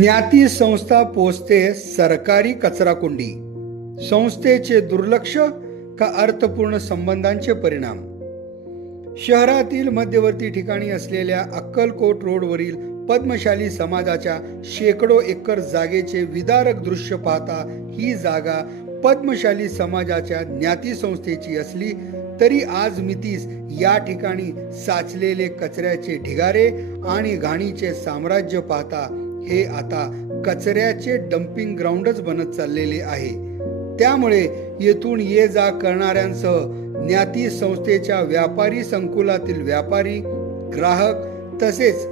ज्ञाती संस्था पोचते सरकारी कचराकुंडी. संस्थेचे दुर्लक्ष का अर्थपूर्ण संबंधांचे परिणाम. शहरातील मध्यवर्ती ठिकाणी असलेल्या अक्कलकोट रोडवरील पद्मशाली समाजाच्या शेकडो एकर जागेचे विदारक दृश्य पाहता ही जागा पद्मशाली समाजाच्या ज्ञाती संस्थेची असली तरी आज मितीस या ठिकाणी साचलेले कचऱ्याचे ढिगारे आणि घाणीचे साम्राज्य पाहता हे आता कचऱ्याचे डम्पिंग ग्राउंडच बनत चाललेले आहे. त्यामुळे येथून ये जा करणाऱ्यांसह ज्ञाती संस्थेच्या व्यापारी संकुलातील व्यापारी, ग्राहक तसेच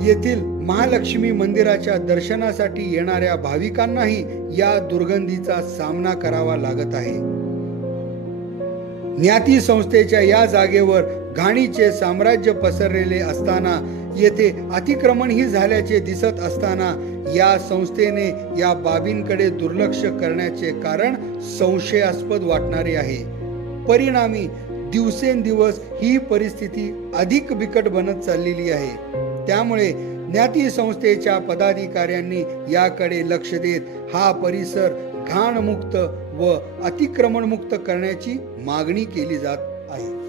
येथील महालक्ष्मी मंदिराच्या दर्शनासाठी येणाऱ्या भाविकांनाही या दुर्गंधीचा सामना करावा लागत आहे. ज्ञाती संस्थेच्या या जागेवर घाणीचे साम्राज्य पसरलेले असताना येथे अतिक्रमणही झाल्याचे दिसत असताना या संस्थेने या बाबींकडे दुर्लक्ष करण्याचे कारण संशयास्पद वाटणारे आहे. परिणामी दिवसेंदिवस ही परिस्थिती अधिक बिकट बनत चाललेली आहे. त्यामुळे ज्ञाती संस्थेच्या पदाधिकाऱ्यांनी याकडे लक्ष देत हा परिसर घाणमुक्त व अतिक्रमणमुक्त करण्याची मागणी केली जात आहे.